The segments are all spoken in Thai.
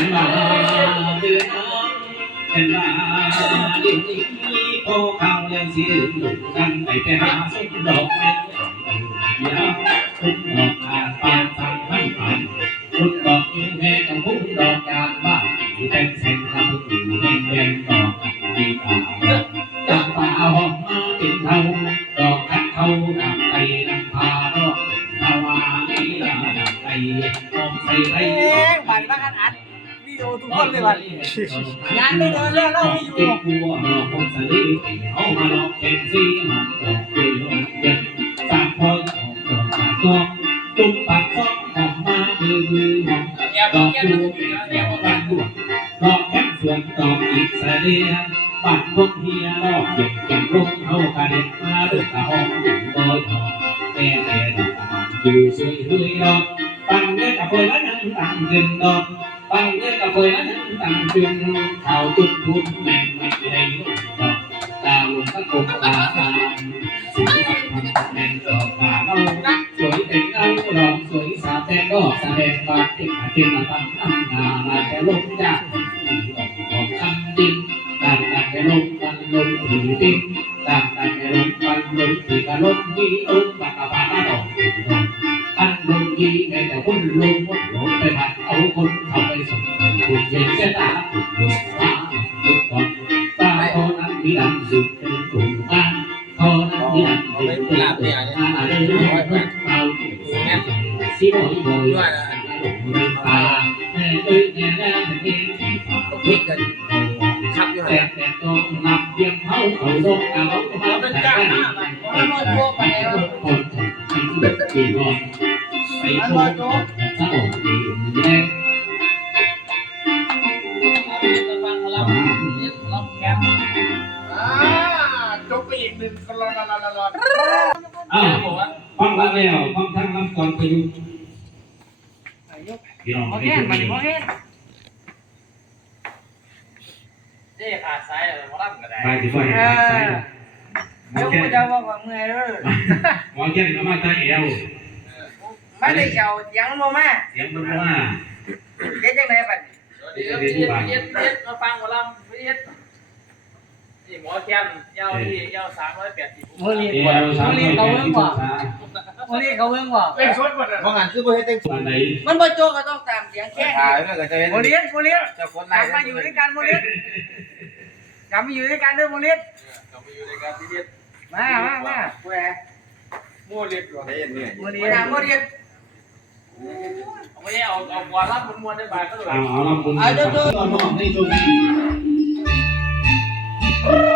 นมาเดือนเห็นมาเดือนนี้พอเขายังสิหลุดกันไปไปหาสุดดอกแม่ยาวสุดดอกขาดปานสังพันผ่านสุดดอกอยู่แม่กับพุ่งดอก มามือมือหอมดอกจูบดอกบานดวงดอกแคมสวนดอกอีกสเดียปัดพวกเฮียดอกเก็บเก็บลงเอากระเด็นมาด้วยตาหอมอยู่บอยหอมแม่แม่ดอกตาอยู่สวยเฮยดอกปังเนื้อกับเฟยแล้วยังตังเงินดอกปังเนื้อก ยตั้งจุนข่าวจุดทุนแม่งไม่ได้ลูกดอกตาลุงก็กบตาตามสีทำแม่งดอกตาเล่าสวยเป็นเงาดอกสวยสาแดงดอกแสดงบาดเจ็บเจ็บมาทำตั้งนามาแต่ลงจากสีดอกดอกคำดินต่างกันไปลงกันลงถือดินต่างกันไปลงกันลงถือกระลงยีลงปากกระพาดอกถือดอกอันลงยีในแต่คนลงวัดหลงไปผัดเอาคนเข้าไปส่ง คุณเย็นเสตาคุณลงฟ้าคุณก่อนตาทอนั้นมีดังสึกเป็นกลุ่มงานทอนั้นมีดังสึกเป็นกลุ่มงานอะไรเองเราสิบอยบอยหลงในตาแม่เอ้ยแม่แม่เอ้ยที่กเพื่อนขาครับอยู่แต่แต่ต้องนับเพียงเขาเขาลงเอาเขาเป็นจ้าหน้ามันมาโจกไปแล้วคนที่ก่อนไปชม จบไปอีกหนึ่งกรอนละละละละอ้าวฟังแล้วแล้วฟังทั้งน้ำก่อนไปดูพี่น้องโอไปเคดูมาดิโอเคเจ๊ขาดซ้ายเลยมาล่ำก็ได้ไปที่ฝ่ายใส่หมอเดี๋ยวแก้กูจะบอกว่าเมื่อยเลยหมอแก้ก็มาใต้เอวไม่ได้เกี่ยวยังโมมาเสียงมันว่าเจ๊จังไหนบัดเดี๋ยวเย็ดเย็ดเย็ดมาฟังมาล่ำเย็ด นี่หมอแคมยาวที่ยาวสามร้อยแปดสิบโมลีเอวสามร้อยแปดสิบองศาโมลีเขาเบิ่งว่าเป็นชดหมดเลยเพราะงานคือประเทศเต็งอันไหนมันบ่โจกก็ต้องตามเสียงแค่ถ่ายแล้วก็จะเป็นโมลีโมลีเจ้าคนกลับมาอยู่ด้วยกันโมลีกลับมาอยู่ด้วยกันเด้อโมลีกลับมาอยู่ในการที่เย็ดมามามาแหวมั่วเรียบร้อยเนี่ยโมลีมาโมลีไม่เอาเอากวาดรับมวลได้บ่ายก็หลัเอางเอาลำบุญตอนน้องในช่ว Oh!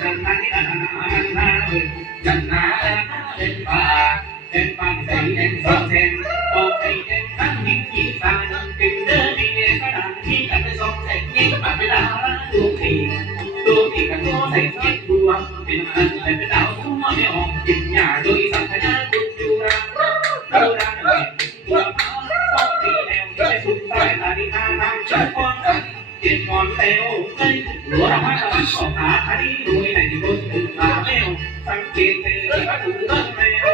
าไใจหัวมาตะวันออกหาใครรวยในที่คนถึงตาแมวสังเกตเธอมาถึงเรื่องแมว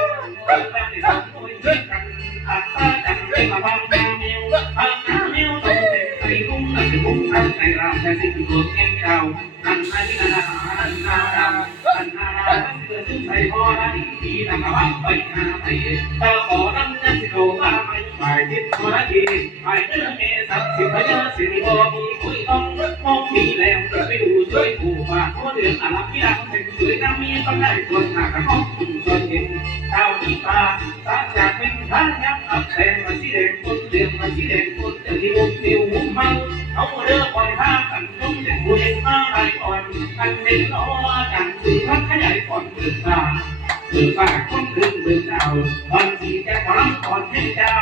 เรื่องบ้านที่สองคนช่วยกันอาตาจังเลยมาบังแมวแมวพาหน้าแมวต้องเต็มใส่กุ้งนั่นคือกุ้งทั้งในรามแต่สิ่งตัวแก่เราอันนั้นนาอันนาดำอันนาดำเสื้อซึ่งใส่พอได้ดีนำมาวัดไปหาไปตาขอนั่งนั่งสิโกตาไม่ไปทิศโทรทีไปเนื้อเมสักสิพยาสิริโอมีคุยต้องมองมีแล้ ตัวเดือนอาลับที่ดังเป็นสวยน้ำมีต้องได้คนหากระห้องส่วนเห็นเท้าที่ตาตาจากเป็นพานยับอับแสงมาสีแดงคนเดือนมาสีแดงคนเดือนที่มุกติวมุกเมาเอาเรือปล่อยผ้ากันต้มเด็กผู้เด็กมาได้ก่อนกันเป็นล้อจังสื่อพักขยายก่อนเปิดตาเปิดปากคนขึ้นเปิดดาวตอนสีแก้วรับก่อนให้เจ้า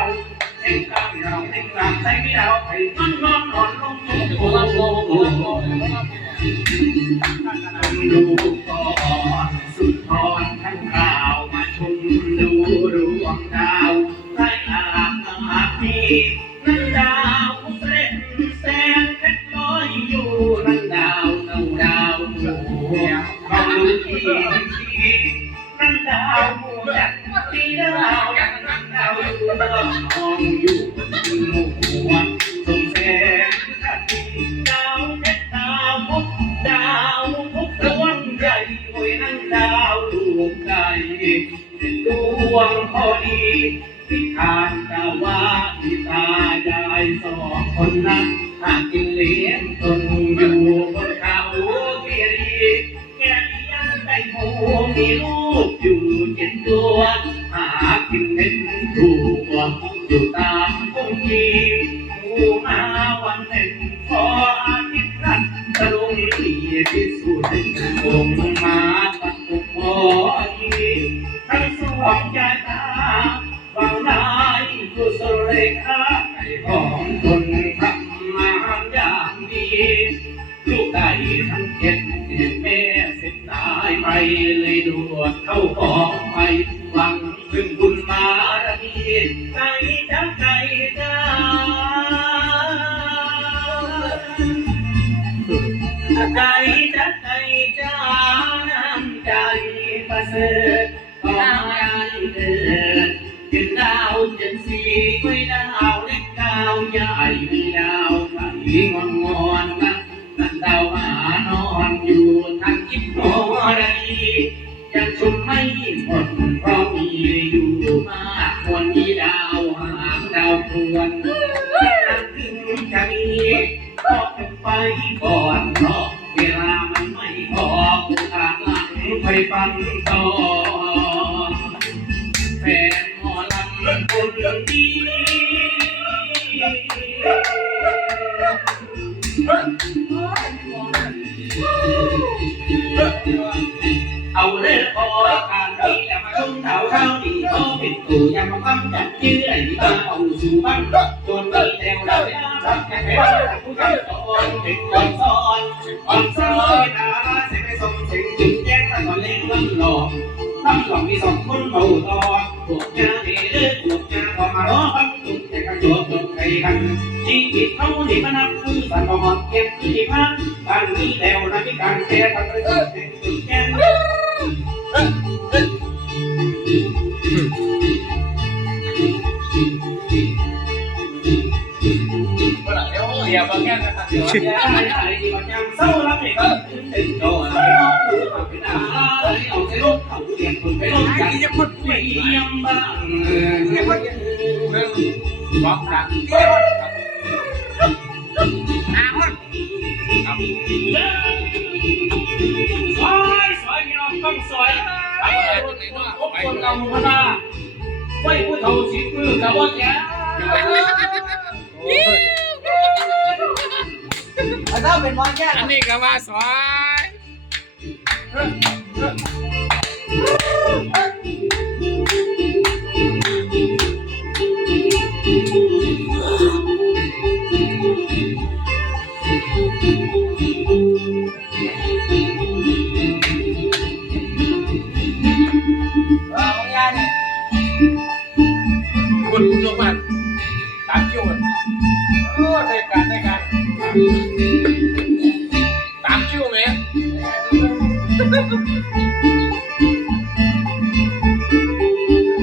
เอ็งกำเราเอ็งกำใส่ไม่เอาไปนอนนอนนอนลงลงโอ้โหโอ้โหโอ้โห ดูก่อนสุดทอนทั้งข่าวมาชมดูดวงดาวใต้อาอาพีนั่นด วงพอดีที่ทานตาวาที่ตายายสองคนนั้นหากินเลี้ยงตนอยู่บนเขาเกียรีแก่ยังได้หูมีลูกอยู่เจ็ดตัวหากินเป็นถูกอยู่ตามคงทีหูมาวันหนึ่งพออาทิตย์นั้นตะลุงที่ที่สุดคง องใจตาบางนายกุศลเลขาในของคนทำมาอย่างดีลูกได้ทั้งเจ็ดเห็นแม่เสด็จตายไปเลยด่วนเข้าของ มีดาวไข่งอนงอนๆนะนั่นดาวหานอนอยู่ทางคิดโอะไรยังชมไม่หมดเพราะมีอยู่มากควรมีดาวหางดาวควรนั่นถึงจะมีก็จะไปก่อนเพราะเวลามันไม่พอผู้างหลังไปฟังต่อแฟนหมอลำคนดีาดีก็เป็นตัวยามาพังจับชื่อไอ้ที่มาเอาสู่บ้านจนมีแนวเราไม่รักแค่ไม่รักผู้ชายสอนเป็นคนสอนอ่อนซ้อยนาเสียไปส่งเสียงจุดแจ้งแต่ตอนเล่นวันหลอกทำหลอกมีสองคนเบาตอนพวกยาเดือดพวกยาพอมาล้อพันจุดแต่กระโจนจุดใครกันชีวิตเขาที่มันนับคือสันประมอดเก็บที่พันบ้านนี้แล้วนะมีการแก้ทำไปจุด เมื่อไหร่เดี๋ยวเดี๋ยวบางแง่นะครับเดี๋ยวอย่าได้อะไรที่มันยังเศร้ารับเด็กก็ เราต้องเป็นมอนแจนคนไปลบกันยังพูดไม่ยังบ้างเออเรื่องบล็อกครับสวยสวยพี่น้องต้องสวย ตามคิวเออได้การได้การ